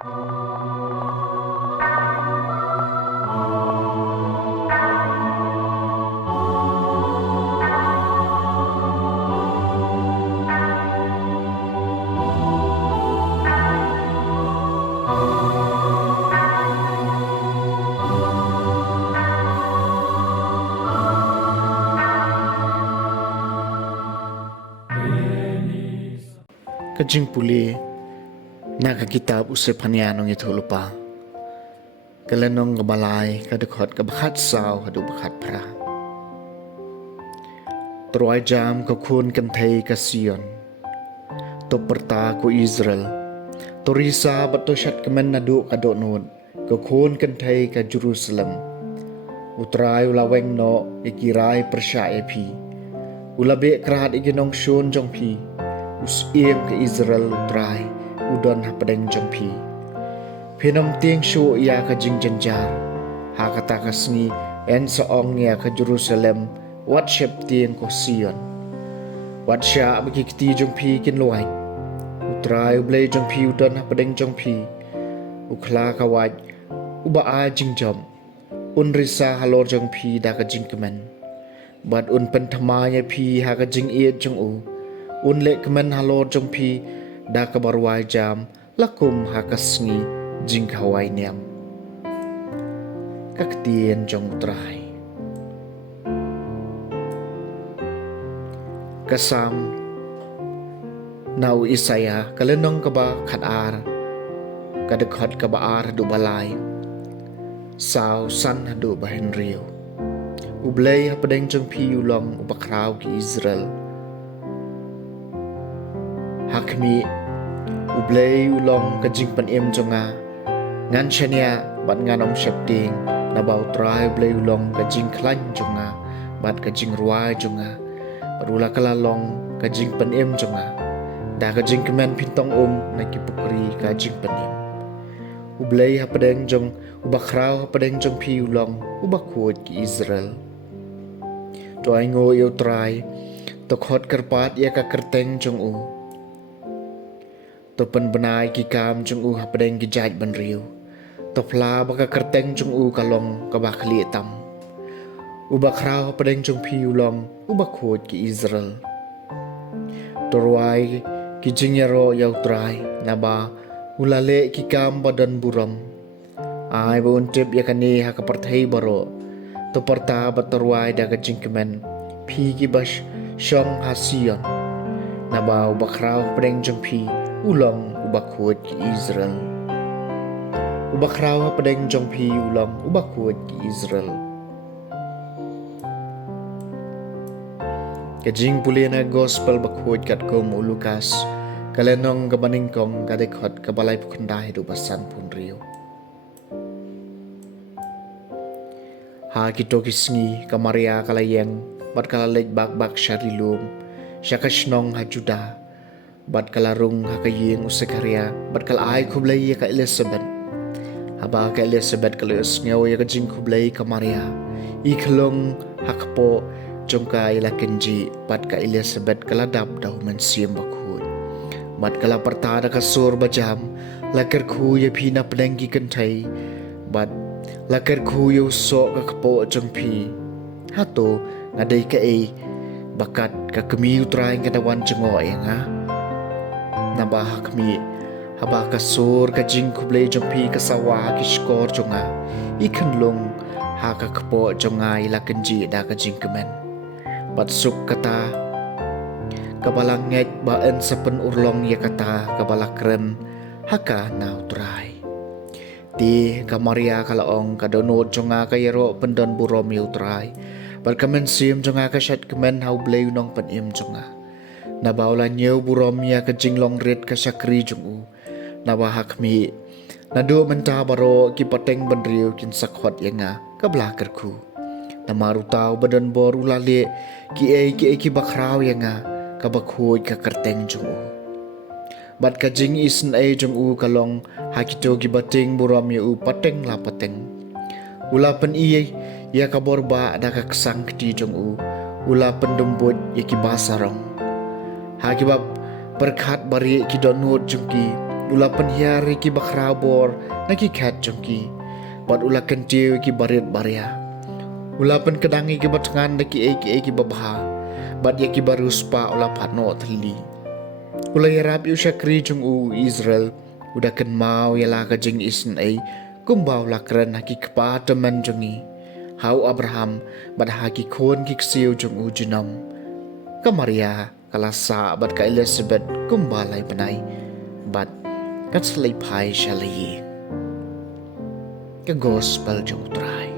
Kajing puli nakakitab usap hanyanong ito lupa. Kalanong kabalay kadukot kabakat saw hadu bakat pra. Truay jam kakun kantay kasiyon. To perta ko Israel. Torisa bato syat kamen nadu kadonod. Kakun kantay ka Jerusalem. Utray ulaweng no ikiray persya epi. Ulabe krahat iginong syun jong pi. Usiem ke Israel utray udon hapadeng jompi. Pinom tiang syu ia ka jing janjar. Hakata kasngi en saong ia ka Jerusalem wat syep tiang ko Sion. Wat sya bagi kiti jompi kin luay. Utray ublay jompi udon hapadeng jompi. Ukla kawaj uba a jing jom. Unrisa halor jompi da ka jing kemen. Bad un pentamanya pi ha ka jing iet jong u. Unlek kemen halor jong pi da kabarwai jam lakum hakasngi jing kawai niam. Kaktien jong utray. Kasam nau Isaya kalenong kaba khatar kadekhat kabaar du balay. Saw san hadu bahen riu. Ublay hapadeng jong pi ulong ubakraw ki Israel. Hakmi ublay ulong kajing panim jonga ngan syania bat nganom syepting na bau trai ublay ulong kajing klan jonga bat kajing ruai jonga parula kalalong kajing panim jonga da kajing kemen pintong na kipukri kajing panim ublay hapadeng jong ubakraw hapadeng jong pi ulong ubakut ki Israel toy ngo eu trai tokhot kerpat ia ka kerteng jong u to pen benai ki kam jong u hapadeng ki jaj ban riu to pla baka kerteng jong u kalong ka bakli tam u bakrau hapadeng jong pi ulong u bakhot ki Israel to ruai ki jingyaro yau trai na ba ulale ki kam badan buram ai ba untip yakani ha ka parthai baro to parta batorwai da ka jingkemen pi ki bash shong hasion na ba u bakrau hapadeng jong pi ulong ubakut ki Israel. Ubakraw hapadeng jong pi ulong ubakut ki Israel. Kajing puli na gospel bakut kat kom ulukas kalenong kabaningkong kadekot kabalay pukundahi do basan pun riyo. Ha kito kisngi kamaria kalayeng bat kalaleg bak syarilum syakasnong hajuda bat kalarung hakayeng usakarya bat kalay kublay ka Elizabeth haba ka Elizabeth kalayos ngaw ya kajing kublay ka Maria iklong hakpo jongka ila kenji bat ka Elizabeth kaladap daw man siyem bakut bat kala partada ka sur bajam lakar ku ya pina pedenggi kentay bat lakar ku ya usok ka kapo jongpi hato ngaday ka bakat ka kami utraing kadawan jengoy nga nabahak mi haba kasur ka jing kublay jompi kasawa kishkor jonga ikanlong haka kapo jonga ila kanji da ka jing kemen batsuk kata kabalangek baan sa penurlong ya kata kabalakren haka nautray di kamaria kalaong kadonod jonga kayero pendon burom yautray barkamen sim jonga kasyat kemen haublay unong panim jonga nabaulan nyew burom ya ka jinglong red ka syakri jung u nabahak mi nado menta baro ki pateng bandriu kin sakhot yanga ka blakerku namaru tau badan bor ulale ki ki bakraw yanga ka bakhoi ka kerteng jung u bat ka jing isen jung u kalong hakito gi bating burom ya u pateng la pateng ulapan ya ka borba da ka ksang kti jung u ulapan dumbut ya ki basarong Hakibab berkat bari ki donut jungki ulapan hiari ki bakrabor naki kat jongki bat ulakan tiu ki barit baria ulapan kedangi ki batangan naki eki babaha bat yaki barus pa ulapat no thli ulay rabi usyakri jong u Israel udakan mau yala ka jing isin ay kumbaw lakran haki kpataman jongi hau Abraham bat haki kon ki ksiu jong u junam ka Maria kalasa bat ka Elizabeth kumbalay panay bat kat salay pai shalay ka gospel jong utray